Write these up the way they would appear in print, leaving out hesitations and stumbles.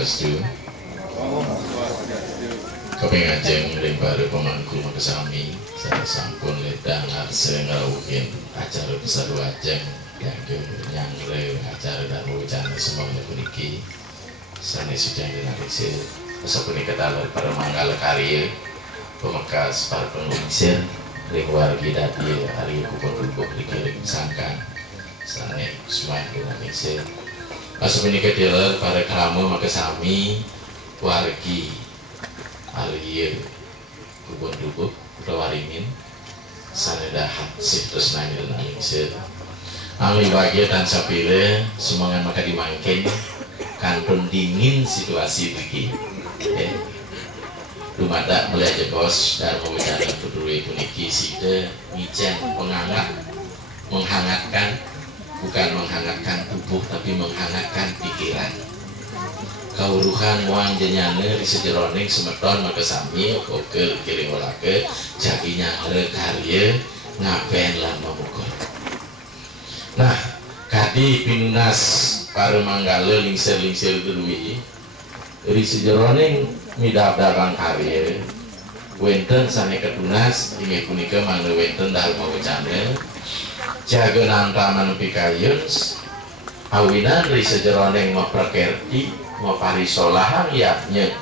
Swastiastu. Kepengajeng ring pemangku makasami saya sampun ledang arse ngrawuhin acara besar wajeng kangge nyangre acara dangu jane semono puniki sanes sedang dinarisi sapunika dalem para manggal karya pemekas para pengungsir ring wargi dadi hari kubur-kubur dikirim sangkan sane semua dinarisi sapunika dalem para kramu makasami wargi Aliye kubun dubuk waringin sanedahan sih terus nangil nangis ami bahagia dan sapire semangat maka dimangkin kantun dingin situasi begini dumada mulai jebos dan mewicara peduli puniki sida mijen menghangatkan bukan menghangatkan tubuh tapi menghangatkan pikiran kauruhan muang jenyane risejeroning semeton makasami oke kiring walake jadinya karya ngapain lah memukul. Nah kadi pinunas para manggala lingsir dului risejeroning midab-dabang karya wenten sane ketunas inge punika mangga wenten dahar mawacana jaga nantaman pikayun awinan risejeroning maprakerti maparisolahan yaknya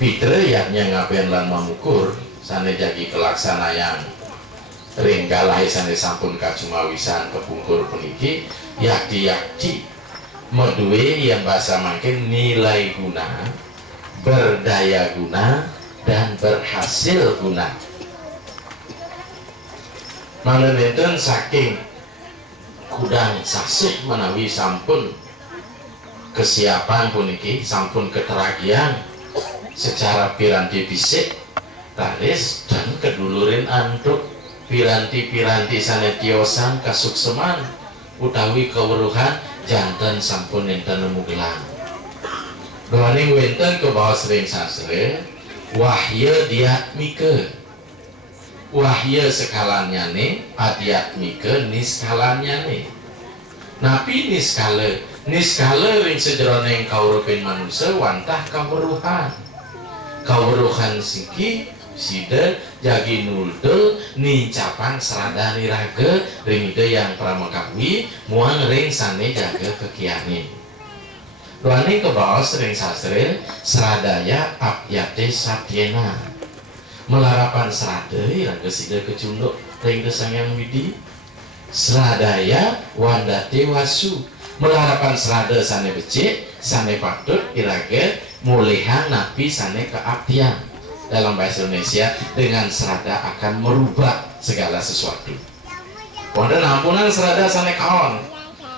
fitre yaknya ngapain lan mamukur sane jagi kelaksana yang ringgalai sane sampun kacumawisan kepungkur puniki yakti medue yang bahasa makin nilai guna berdaya guna dan berhasil guna mangenenten saking kudang sasih menawi sampun kesiapan puniki sampun keteragian secara piranti fisik taris dan kedulurin antuk piranti sanetiosan kasukseman utawi keweruhan jantan sampun enten nemu gelang doaning wenten ke bawah sering sasre wahya diatmike wahya sekalannya nih adiatmike niskalannya nih napi niskala ring sejeroning kaurupan manusia wantah kawruhan siki sida jagi nuldel nincapan serada niraga ring ide yang pramakawi muang ring sane jaga kekianin doaning kebaos ring sastre seradaya apyate satyena melarapan serada raga sida kecunduk ring desang widi seradaya wandate wasu melarapan serada sane becik, sane patut irage mulihan napi sane keabdian dalam bahasa Indonesia dengan serada akan merubah segala sesuatu. Wonten ampunan serada sane kaon.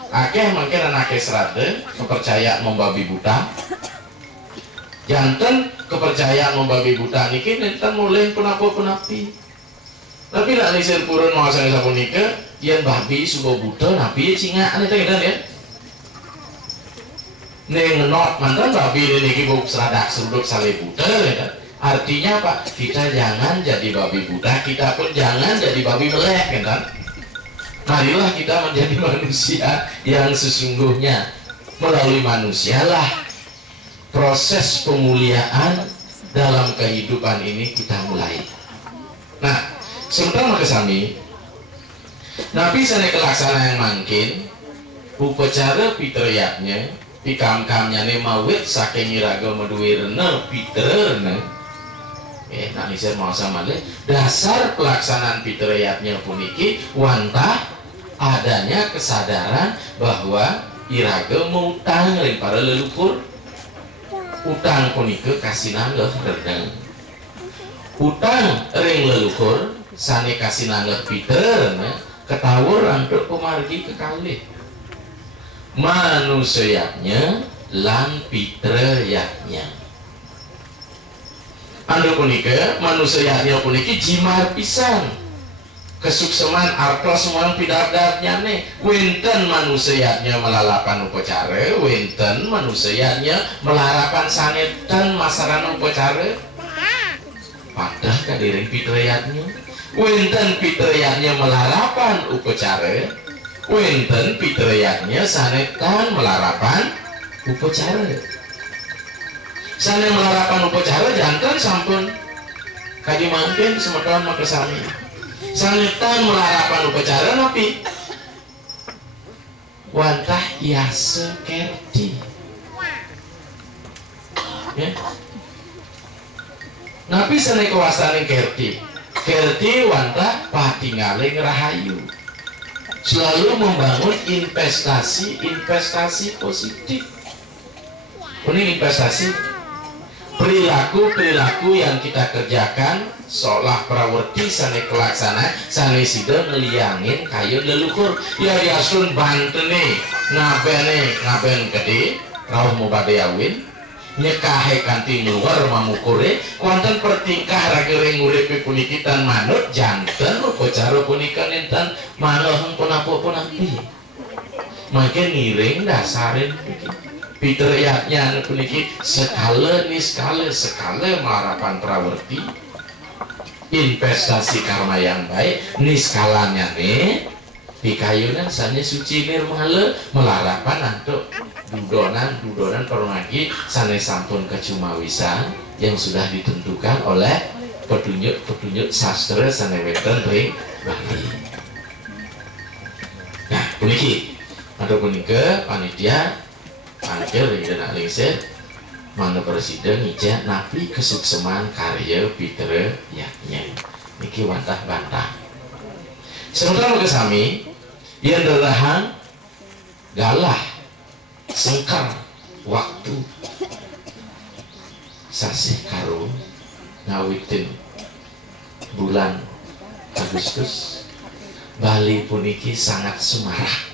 Akeh mungkin anake serada kepercayaan membabi buta. Janten kepercayaan membabi buta niki nenten mulih penapi. Tapi nak lisir purun mau sange sapunika yen babi subo buta napi cingaan eta ya. Neng not mantan babi ini buk seradak seruduk sale buta ya. Artinya Pak kita jangan jadi babi buta kita pun jangan jadi babi melek kan marilah kita menjadi manusia yang sesungguhnya melalui manusialah proses pemuliaan dalam kehidupan ini kita mulai. Nah sebentar makasami Nabi sana kelaksana yang mangkin upacara pitriyatnya pikam-kamnya nih mawit saking iraga meduirna pitrena nanisir mau sama dasar pelaksanaan pitriyatnya puniki wantah adanya kesadaran bahwa iraga mau utang ring para leluhur utang puniki kasinan leh rendeng utang ring leluhur sane kasinan leh pitrena ketawur untuk pemargi kekalih manusianya lan pitrayatnya anu punika manusianya puniki jimar pisan kesukseman artos semua pidadatnya nih wenten manusianya melalapan upacara wenten manusianya melarapan sanetan masaran upacara padah kadiring pitrayatnya wenten pitrayatnya melarapan upacara wenten pitrayatnya sanetan melarapan upacara sana melarapan upacara jantan sampun kadi mangkin semeton maka sami sanetan melarapan upacara napi wantah iase kerti ya napi sana kawasan kerti wantah patingaling rahayu selalu membangun investasi positif. Ini investasi perilaku yang kita kerjakan seolah prawerti sane kelaksana sane sida ngeliangin kayu leluhur ya yasun bantene ngaben gede rauh mau bade awin nyekahe kanthi luar mamukure wonten pertingkah ragereng uripe puniki tan manut janten upacara punika ninten malih punapa api makin ngiring dasarin pitrayatnya puniki sekala marapan prawerti investasi karma yang baik niskalanya nih pikayunan sanya suci nirmala melarapan untuk dudonan permagi sane sampun kecumawisan yang sudah ditentukan oleh petunjuk sastra sane weten ring Bali. Nah puniki ada punika panitia rencana lingser mana presiden ngijak napi kesuksesan karya Peter yaknya niki wantah bantah sementara kesami yang derahan galah sengkar waktu sasih karo ngawitin bulan Agustus Bali puniki sangat semarak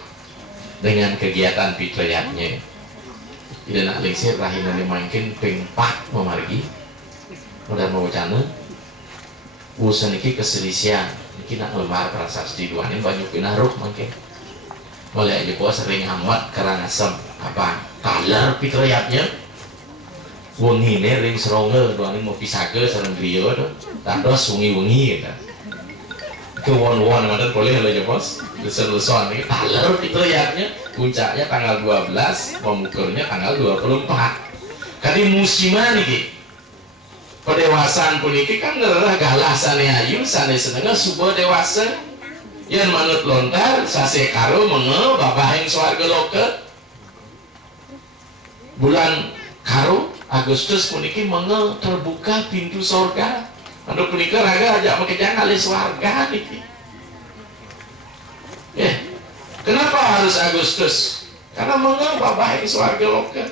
dengan kegiatan pitrayatnya tidak nak lengsir rahinane mungkin pengpak memargi mudah mau wacana usaha niki keselisian niki nak lemar prasasti duanin banyak pinaruh mungkin oleh aja gua sering amat karena asam apa kalar pitrayatnya wengi ne ring seronge duanin mau pisage sareng griya do tandos wengi-wengi gitu kewon-won mantan boleh aja bos luson ini kalar pitrayatnya puncaknya tanggal 12 pemukurnya tanggal 24 kali musiman nih pedewasaan puniki kan ngerah galah sane ayu sane senengah subuh dewasa yang manut lontar sase karo menge babahin swarga loket bulan karo Agustus puniki menge terbuka pintu sorga untuk puniki raga aja makanya kali swarga niki ya kenapa harus Agustus karena menge babahin swarga loket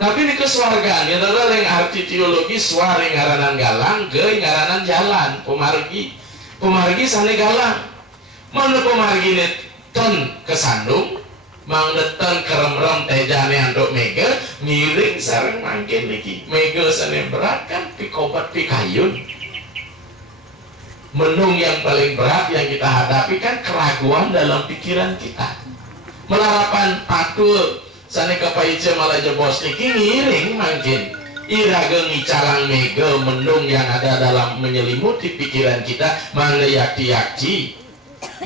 tapi ini keswargaan yang adalah yang arti teologi suara ngaranan galang ke ngaranan jalan pemargi sane galang mana pemargi ini ten kesandung mangdetan kerem-rem tejane andok mega miring sareng mangkin niki mega sane berat kan pikobat pikayun menung yang paling berat yang kita hadapi kan keraguan dalam pikiran kita melarapan patul sane kapaija malah jebos niki ngiring mangkin iraga ngicalang mega menung yang ada dalam menyelimuti pikiran kita mangga yakti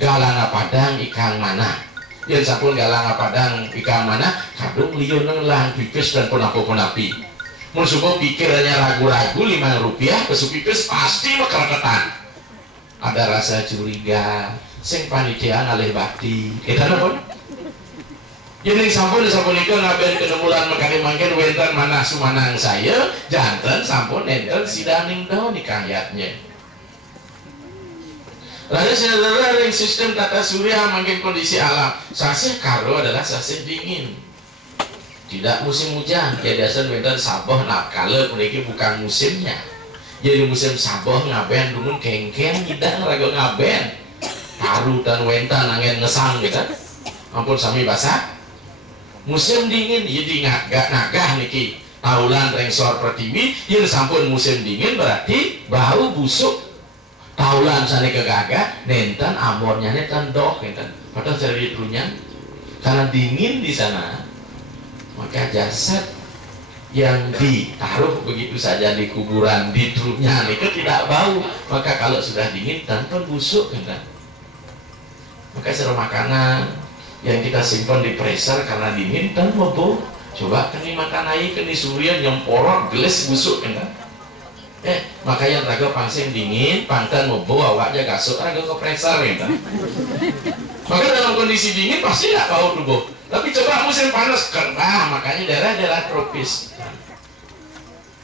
galang padang ikang mana yang sampun galang padang ikang mana kadung liun lang pipis dan punapi musuh pikirannya ragu-ragu 5 rupiah kesupipis pasti mekerketan ada rasa curiga sing panitia ngalih bakti kita pun jadi sampun itu ngaben kenemulan makanya mungkin wenten mana sumanang saya jantan sampun enten sidaning daun nikayatnya lalu saudara yang sistem tata surya makin kondisi alam sasih karo adalah sasih dingin tidak musim hujan kayak dasar wenten saboh nakale mereka bukan musimnya jadi musim saboh ngaben dumun kengkeng tidak raga ngaben paru dan wentan angin ngesang gitu ampun sami basah musim dingin jadi nagah niki taulan rengsor pertiwi yang sampun musim dingin berarti bau busuk taulan sane kegagah nenten amornya nenten dok nenten padahal cara ditrunya karena dingin di sana maka jasad yang ditaruh begitu saja di kuburan di truknya itu tidak bau maka kalau sudah dingin tanpa busuk nenten maka secara makanan yang kita simpan di freezer karena dingin dan Coba kini makan air, kini surya nyemporot gelis busuk kan. Makanya raga pangsing dingin, pangkan mobo awaknya gasuk raga kompresor kan. Maka dalam kondisi dingin pasti tidak bau tubuh. Tapi coba musim panas kena, makanya daerah-daerah tropis.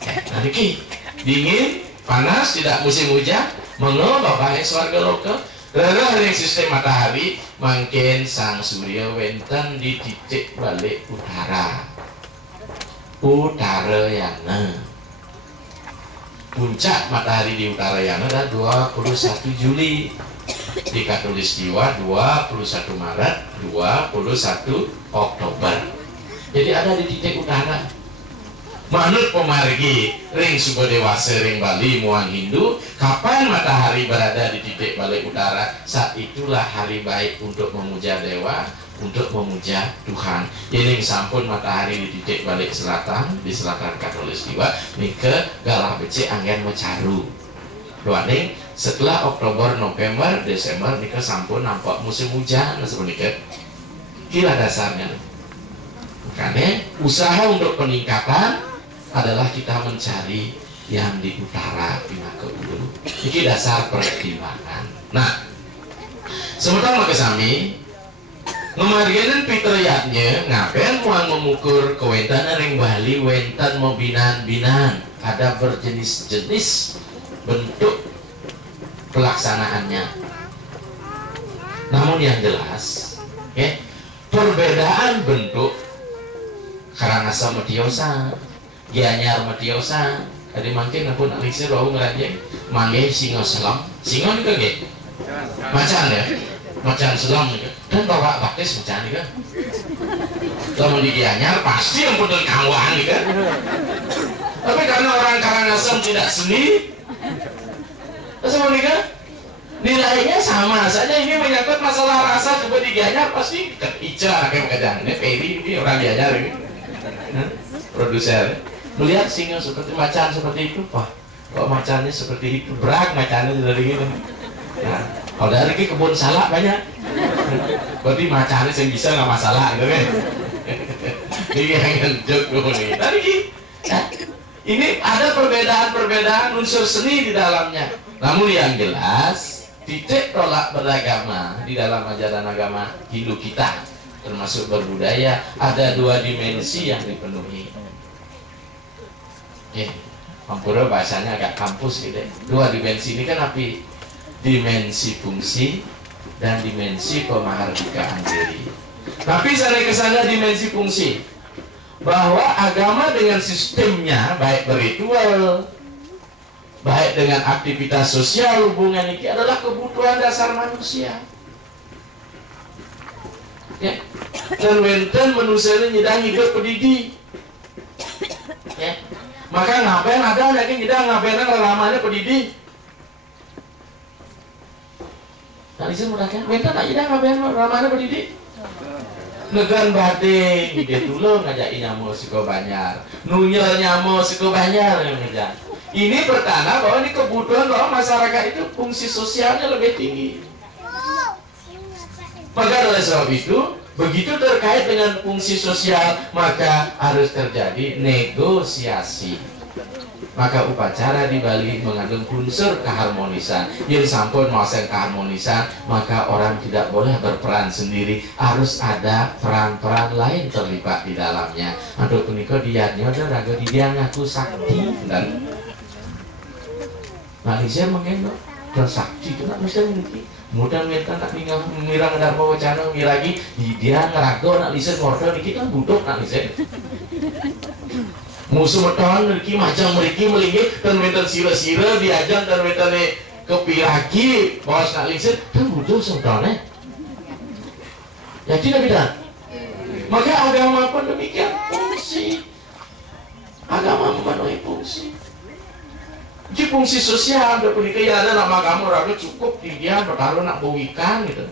Nah, ini dingin, panas, tidak musim hujan, mengapa bapak swarga loka? Karena yang sistem matahari makin sang surya wenten di titik balik utara yana. Puncak matahari di utara yana adalah 21 Juli. Di Katulistiwa 21 Maret, 21 Oktober. Jadi ada di titik utara. Manut pemargi ring suku dewasa ring Bali muang Hindu, kapan matahari berada di titik balik utara, saat itulah hari baik untuk memuja dewa, untuk memuja Tuhan. Ini sampun matahari di titik balik selatan, di selatan Katulistiwa, nika galah becik angin mecaru. Doaning setelah Oktober, November, Desember nika sampun nampak musim hujan sebenarnya. Kira dasarnya. Makanya usaha untuk peningkatan adalah kita mencari yang di utara pindah ke ulu. Ini dasar pertimbangan. Nah, sementara kesami ngemarganan pitriyatnya ngapain muang mengukur kewenten ring Bali wenten mau binan-binan, ada berjenis-jenis bentuk pelaksanaannya. Namun yang jelas, perbedaan bentuk karena sama tiosa Gianyar matiosa, tadi makin aku nak liksi roh ngeraja, mangge singo selam, singo ni kan ge, macan ya, macan selam ni kan, dan bawa baktis macan ni kan, kalau di Gianyar pasti yang pun kawan ni kan, tapi karena orang Karangasem tidak seni, semua ni kan, nilainya sama saja. Ini menyangkut masalah rasa, coba di Gianyar pasti Ica kayak kadang, ini Peri ini orang Gianyar ini, produser. Melihat singa seperti macan seperti itu, wah kok macannya seperti itu, berak macannya dari gitu. Nah, kalau dari kebun salak banyak, berarti macannya yang bisa nggak masalah gitu kan? Ini yang jauh nih. Tadi ini ada perbedaan unsur seni di dalamnya. Namun yang jelas titik tolak beragama di dalam ajaran agama Hindu kita, termasuk berbudaya, ada dua dimensi yang dipenuhi. Pampura bahasanya agak kampus gitu. Dua dimensi ini kan api, dimensi fungsi dan dimensi pemahardikaan diri. Tapi sana kesana dimensi fungsi, bahwa agama dengan sistemnya baik berritual, baik dengan aktivitas sosial, hubungan ini adalah kebutuhan dasar manusia. Dan wenten manusia ini nyidang hidup pendidik. Maka ngapain ada yakin kita ngapain ramanya pendidik. Tadi saya mudahkan, wenten tak kita ngapain ramanya pendidik. Negan badeng, dia dulu ngajak nyamu siko banyar, nunyel nyamu siko banyar yang ngajak. Ini pertanda bahwa ini kebutuhan bahwa masyarakat itu fungsi sosialnya lebih tinggi. Maka oleh sebab itu, begitu terkait dengan fungsi sosial, maka harus terjadi negosiasi. Maka upacara di Bali mengandung unsur keharmonisan. Yang sampun masalah keharmonisan, maka orang tidak boleh berperan sendiri, harus ada peran-peran lain terlibat di dalamnya. Aduh punika dianya ada raga dia ngaku sakti dan Malaysia mungkin bersakti itu nak mesti memiliki. Mudah minta nak tinggal mirang dharma wacana miragi dia ngerago nak lisan mordo niki kan butuh nak lisan. Musuh meton niki macam meriki melinggih dan minta sira-sira diajan dan minta ne kepiragi bos nak lisan kan butuh sebetulnya. Ya tidak beda. Maka agama pun demikian fungsi. Agama memenuhi fungsi. Di fungsi sosial, ada pernikahan ada nama kamu raga cukup dia bertaruh nak bawikan gitu.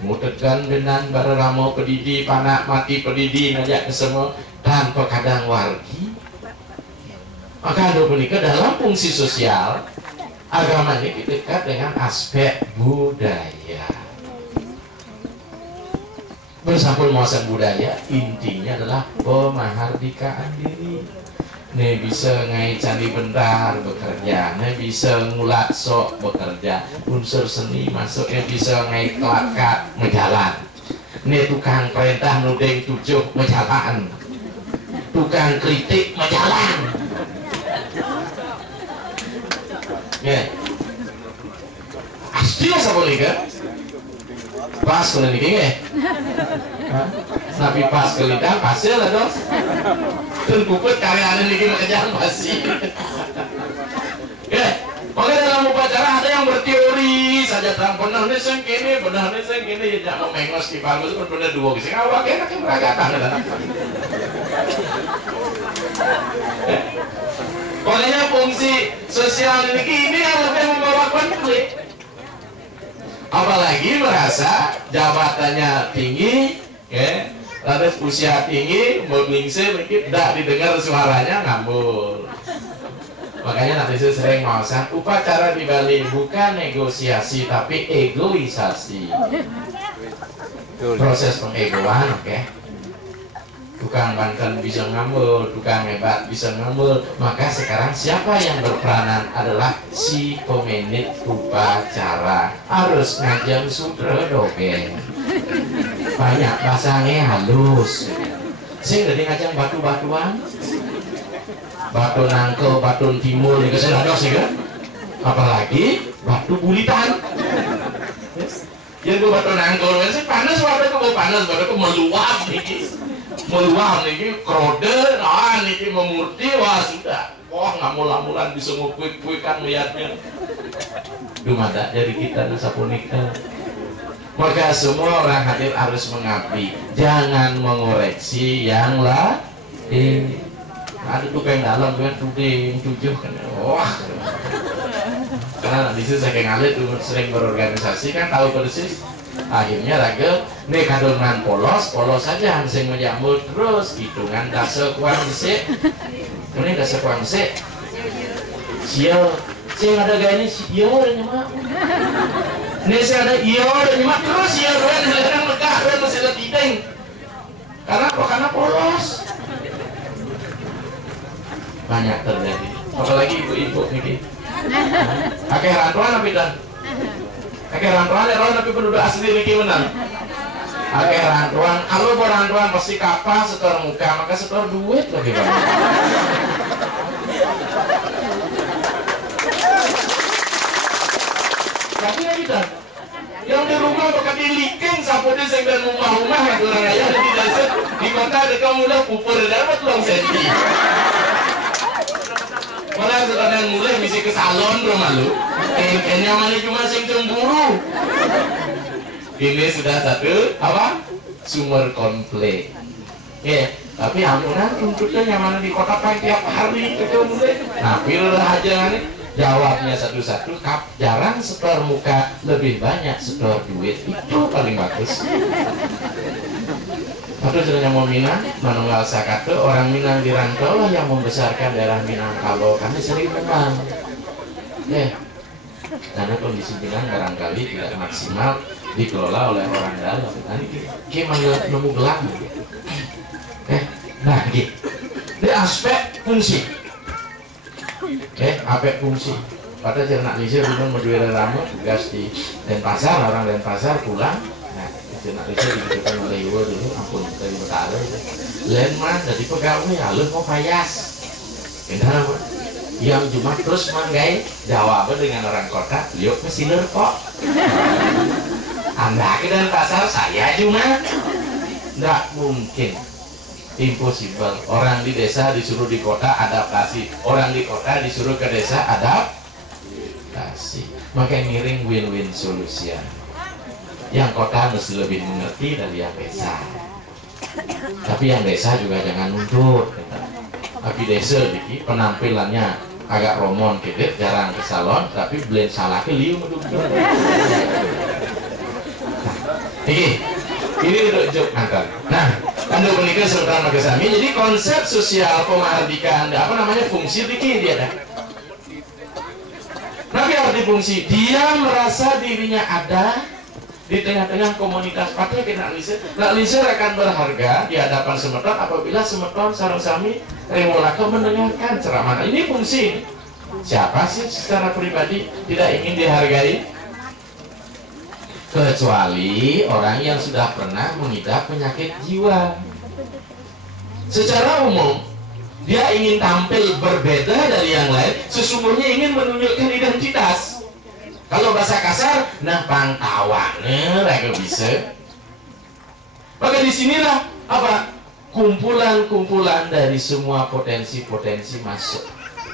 Mutegan dengan bararamo pedidi, panak mati pedidi ngajak ke semua tanpa kadang wargi. Maka ada pernikahan dalam fungsi sosial, agama ini dekat dengan aspek budaya. Bersampul muasan budaya intinya adalah pemahardikaan diri. Nih bisa ngai candi bentar bekerja, nih bisa ngulat sok bekerja, unsur seni masuknya bisa ngai kelakat menjalan. Nih tukang perintah nudeng tujuh menjalan, tukang kritik menjalan. Ya, asli siapa nih kan? Pas kalau nih ya, tapi pas kelihatan pasir lah dong. Dan kuput karyanya nih kerjaan masih. Ya, makanya dalam upacara ada yang berteori saja tentang benar nih sengkini, benar nih sengkini, jangan mengos di bagus pun benar dua kisah. Awak enak yang beragatan kan? Pokoknya fungsi sosial ini yang lebih membawa konflik. Apalagi merasa jabatannya tinggi, ya, terus usia tinggi, melingse, mungkin tidak didengar suaranya ngambul. Makanya nanti saya sering ngomong, upacara di Bali bukan negosiasi tapi egoisasi. Proses pengegoan, oke. Tukang Banten bisa ngambul, tukang hebat bisa ngambul. Maka sekarang siapa yang berperanan adalah si pemilik upacara. Harus ngajeng sutra dongeng. Banyak bahasanya halus. Saya udah ngajeng batu-batuan, batu nangkel, batu timur, juga saya ada sih kan. Apalagi batu bulitan. Yang gue batu nangkel, saya panas waktu itu gue panas, waktu itu meluap nih. Meluang nih, krode, nah nih memurti, wah sudah, wah ngamul-ngamulan bisa ngukuik-kuikan lihatnya. Dumada dari kita nasa punika. Maka semua orang hadir harus mengabdi, jangan mengoreksi yang lain. Ada tuh yang dalam kan tuding, tujuh kan, wah. Karena di situ saya kayak ngalir tuh sering berorganisasi kan tahu persis. Akhirnya raga nih kadongan polos saja hansing menjambul terus hitungan dasa kuang besek ini dasa kuang besek sial ada gaya ini sial ada nyemak ini saya ada iya ada nyemak terus sial kan kadang megah kan masih ada tideng karena apa? Karena polos banyak terjadi apalagi ibu-ibu nih pakai rantuan apa dan akhir rantuan tapi penduduk asli ini menang. Akhir rantuan, kalau berantuan pasti kapal setor muka, maka setor duit lagi bang. Tapi ya kita, yang di rumah bakal diliking sapu dia sehingga rumah-rumah yang orang raya di desa di kota ada kamu udah pupur dapat uang senti. Malah sekarang mulai misi ke salon rumah lu. Kayaknya mana cuma sing cemburu. Ini sudah satu apa? Sumber konflik. Ya, tapi amunan tuntutnya yang mana di kota paling tiap hari itu mulai. Nah, pilih aja nih. Jawabnya satu-satu. Jarang setor muka, lebih banyak setor duit. Itu paling bagus. Atau sebenarnya mau Minang, Manunggal Sakato, orang Minang di rantau lah yang membesarkan daerah Minangkabau. Kami sering menang. Ya. Karena kondisi Minang barangkali tidak maksimal dikelola oleh orang dalam. Nanti gimana nemu gelang? Nah, gitu. Ini aspek fungsi. Aspek fungsi. Pada cernak lisir itu menjual rambut tugas di Denpasar, orang Denpasar pulang. Nah, cernak lisir dibutuhkan oleh Iwo dulu, ampun dari Betara. Lain mah jadi pegawai, lalu mau payas. Kenapa? Yang cuma terus manggai jawab dengan orang kota, yuk ke siler kok. Anda ke Denpasar, saya cuma nggak mungkin, impossible. Orang di desa disuruh di kota adaptasi, orang di kota disuruh ke desa adaptasi. Makanya miring win-win solution. Yang kota mesti lebih mengerti dari yang desa. Tapi yang desa juga jangan nuntut. Tapi desa ini penampilannya agak romon gitu, jarang ke salon, tapi blend salah ke liu mendukung. Ini rujuk mantan. Nah, anda menikah sementara magasami. Jadi konsep sosial pemahardikan, apa namanya fungsi dikit dia dah. Tapi arti fungsi, dia merasa dirinya ada, di tengah-tengah komunitas pakai kena liser. Nak liser akan berharga di hadapan semeton apabila semeton sareng sami rewolaka mendengarkan ceramah. Ini fungsi. Siapa sih secara pribadi tidak ingin dihargai? Kecuali orang yang sudah pernah mengidap penyakit jiwa. Secara umum dia ingin tampil berbeda dari yang lain, sesungguhnya ingin menunjukkan identitas. Kalau bahasa kasar, nah pangtawane rega bisa. Maka disinilah apa? Kumpulan-kumpulan dari semua potensi-potensi masuk.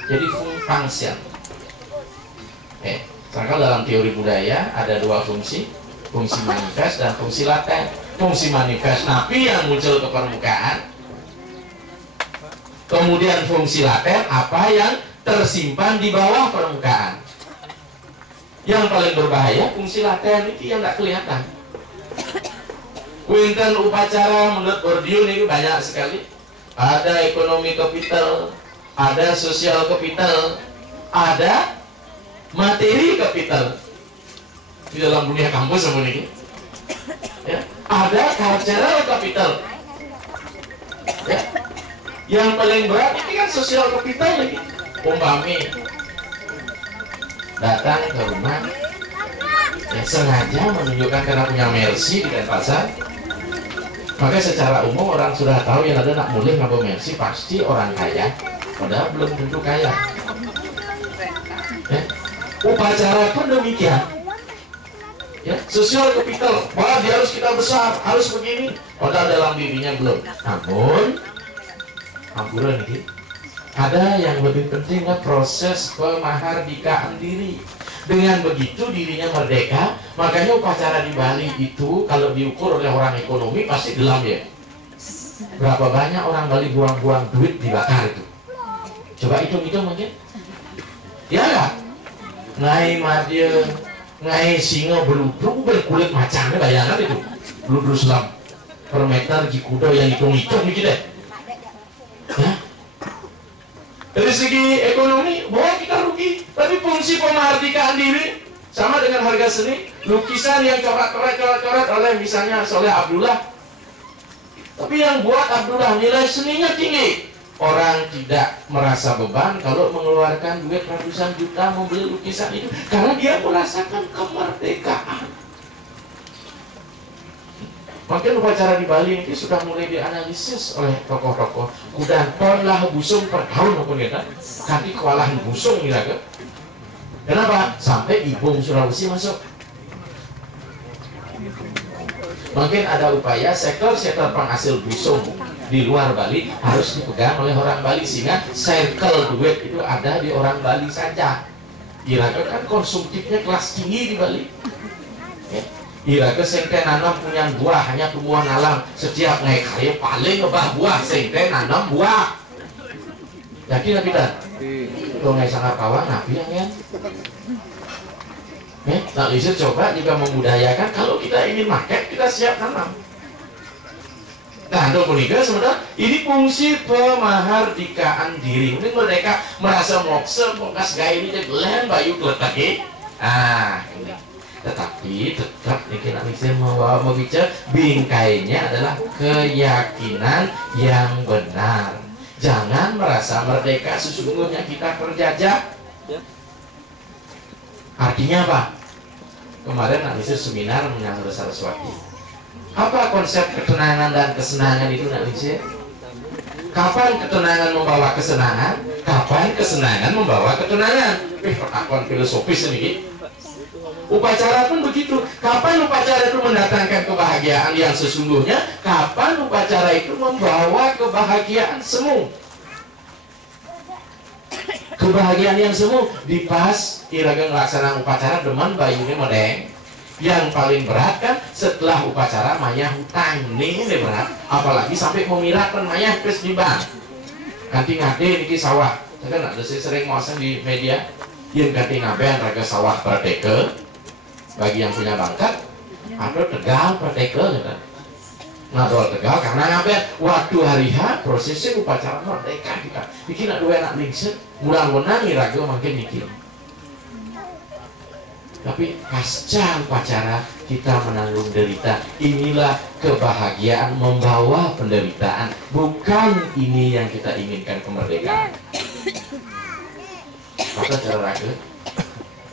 Jadi function. Sekarang dalam teori budaya ada dua fungsi, fungsi manifest dan fungsi laten. Fungsi manifest napi yang muncul ke permukaan. Kemudian fungsi laten apa yang tersimpan di bawah permukaan. Yang paling berbahaya fungsi laten itu yang tidak kelihatan. Winten upacara menurut Bourdieu ini banyak sekali. Ada ekonomi kapital, ada sosial kapital, ada materi kapital. Di dalam dunia kampus seperti ini. Ya, ada cultural capital. Ya. Yang paling berat ini kan sosial kapital lagi. Umpami datang ke rumah ya, sengaja menunjukkan karena punya mercy di Denpasar, maka secara umum orang sudah tahu yang ada nak mulih ngapa mercy pasti orang kaya, padahal belum tentu kaya. Ya. Upacara pun demikian. Ya, sosial kapital, wah dia harus kita besar, harus begini, padahal dalam dirinya belum. Namun ampuran ini ada yang lebih penting adalah proses pemahardikaan diri. Dengan begitu dirinya merdeka. Makanya upacara di Bali itu kalau diukur oleh orang ekonomi pasti gelam ya. Berapa banyak orang Bali buang-buang duit dibakar itu? Coba hitung-hitung mungkin. Ya lah. Ngai madya, ngai singa beludru berkulit macamnya, bayangan itu. Beludru selam per meter jikudo yang hitung-hitung gitu deh. Ya. Dari segi ekonomi, bahwa kita rugi, tapi fungsi pemardikaan diri sama dengan harga seni. Lukisan yang coret-coret oleh misalnya Soleh Abdullah, tapi yang buat Abdullah nilai seninya tinggi. Orang tidak merasa beban kalau mengeluarkan duit ratusan juta membeli lukisan itu, karena dia merasakan kemerdekaan. Makin upacara di Bali ini sudah mulai dianalisis oleh tokoh-tokoh. Kudan pon lah busung per tahun maupun kita. Kanti kewalahan busung kira-kira. Kenapa? Sampai Ibung Sulawesi masuk. Makin ada upaya sektor-sektor penghasil busung di luar Bali harus dipegang oleh orang Bali, sehingga circle duit itu ada di orang Bali saja. Kira-kira kan konsumtifnya kelas tinggi di Bali. Ya. Ira ke sengke nanam punya buah, hanya tumbuhan alam. Setiap naik kaya paling ngebah buah, sengke nanam buah. Yakin nabi tak? Kalau naik sangat kawan, nabi yang kan? Nak bisa coba juga membudayakan. Kalau kita ingin market, kita siap nanam. Nah, untuk menikah sebenarnya ini fungsi pemahardikaan diri. Mungkin mereka merasa moksa, mokas gaya ini jadi len bayu keletaki. Ah, ini. Tetapi tetap kita bisa membicara bingkainya adalah keyakinan yang benar. Jangan merasa merdeka, sesungguhnya kita terjajah. Artinya apa? Kemarin nak bisa seminar menyambut Saraswati. Apa konsep ketenangan dan kesenangan itu nak bisa? Kapan ketenangan membawa kesenangan? Kapan kesenangan membawa ketenangan? Pertakuan filosofis ini. Upacara pun begitu. Kapan upacara itu mendatangkan kebahagiaan yang sesungguhnya? Kapan upacara itu membawa kebahagiaan semu? Kebahagiaan yang semu dipas iraga ngelaksana upacara deman bayunya medeng. Yang paling berat kan setelah upacara maya hutang ini berat. Apalagi sampai memiratkan maya kes di bank. Ganti ngade niki sawah. Saya kan ada sering ngoseng di media. Yang ganti ngabean raga sawah perdeke. Bagi yang punya bakat, ada Tegal Merdeka gitu. Ngadol Tegal karena ngapain? Waktu hari H prosesnya upacara merdeka kita. Bikin ada dua anak lingset, mudah-mudahan iraga makin mikir. tapi pasca upacara kita menanggung derita. Inilah kebahagiaan membawa penderitaan. Bukan ini yang kita inginkan, kemerdekaan. Maka cara rakyat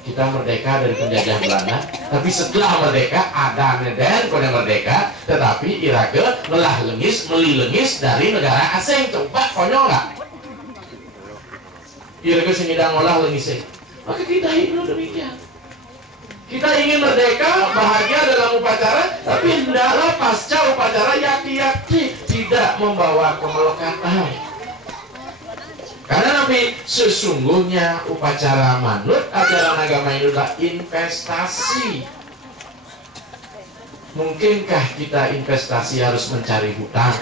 kita merdeka dari penjajah Belanda, tapi setelah merdeka ada neden kode merdeka, tetapi Irake melah lengis, melilengis dari negara asing. Coba konyol nggak? Irake semidang olah lengisnya. Maka kita hidup demikian. Kita ingin merdeka, bahagia dalam upacara, tapi hendaklah pasca upacara yaki-yaki, tidak membawa kemelekatan. Karena Nabi, sesungguhnya upacara manut ajaran agama itu adalah investasi. Mungkinkah kita investasi harus mencari hutang?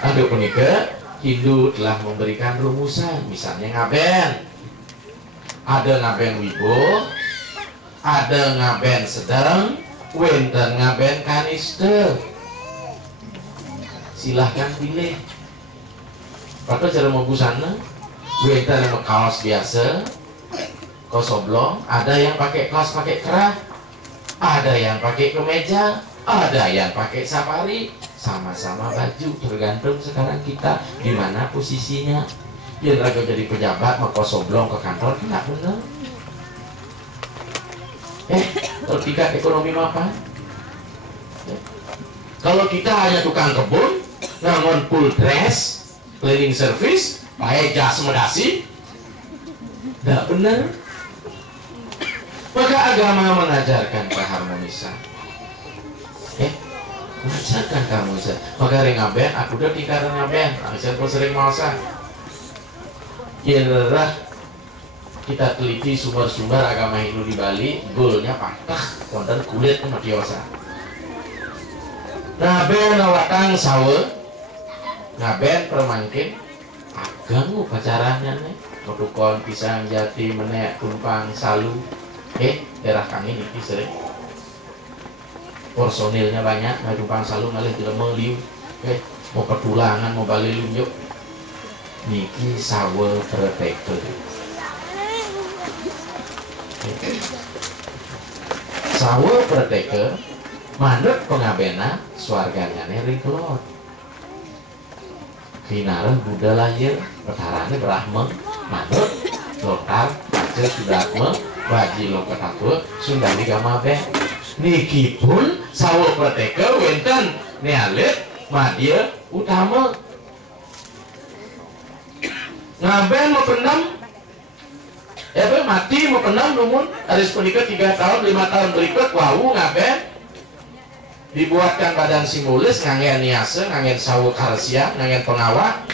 Ada punika, Hindu telah memberikan rumusan, misalnya ngaben. Ada ngaben wibo, ada ngaben sedang, wenten ngaben kanister. Silahkan pilih. Pada cara mau busana, wenten yang kaos biasa, kaos oblong, ada yang pakai kaos pakai kerah, ada yang pakai kemeja, ada yang pakai safari, sama-sama baju, tergantung sekarang kita di mana posisinya. Ya lagi jadi pejabat mau kaos oblong ke kantor, tidak benar. Kalau tingkat ekonomi apa? Kalau kita hanya tukang kebun, ngangon full dress, cleaning service, pakai jas medasi, tidak benar. Maka agama mengajarkan keharmonisan. Mengajarkan keharmonisan. Maka rengaben, aku udah tingkat rengaben, aku sering masa. Ialah kita teliti sumber-sumber agama Hindu di Bali, golnya patah, konten kulit matiosa. Ngaben lawatang sawe, ngaben permangkin, ageng upacaranya nih, kotukon pisang jati menek tumpang salu, daerah kami ini sering. Personilnya banyak, nggak tumpang salu ngalih tidak meliu, mau petulangan, mau balik lunjuk. Niki sawe protector. Sawe protector manut pengabena swarganya ring kelot. Kinareh Buddha lahir, petarane Brahma, manut lotar, aja sudatme, waji lokatatua, sundami gamabe. Niki pun sawe protector wenten nealit madya utama. Ngaben mau pendam, mati mau pendam numun, harus punika 3 tahun 5 tahun berikut, wau ngaben dibuatkan badan simbolis, ngangen niase, ngangen sawo karsia, ngangen pengawak.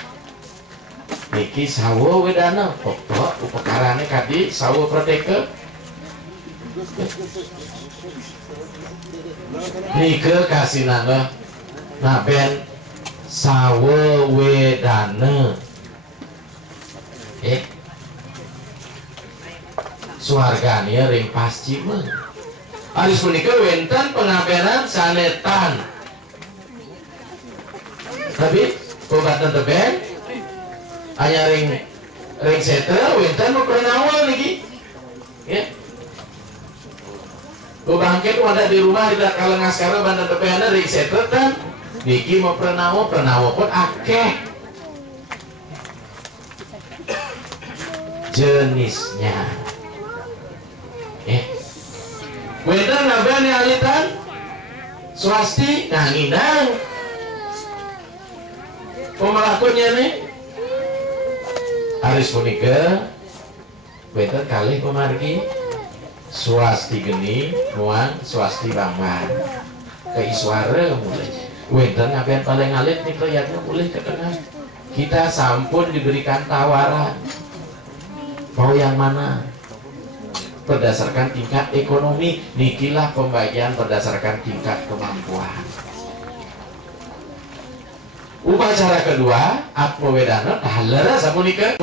Niki sawo wedana, pokok upakarane kadi sawo prateka. Nike kasih nama ngaben sawo wedana. Suarganya ring pascima. Aris punika wenten pengabenan sanetan. Tapi obatan teben hanya ring setel wenten mau pernawal niki. Ya. Bangkit ada di rumah tidak kalau ngaskara banten teben ring setel kan niki mau pernawal pun akeh. Jenisnya weda ngaben alitan swasti nganginang pemelakunya nih Aris punika weda kalih pemargi swasti geni muang swasti bangman ke iswara mulai weda ngaben paling alit nih kelihatannya mulai ke tengah. Kita sampun diberikan tawaran mau yang mana berdasarkan tingkat ekonomi. Nikilah pembagian berdasarkan tingkat kemampuan. Upacara kedua Atma Wedana tahalara sapunika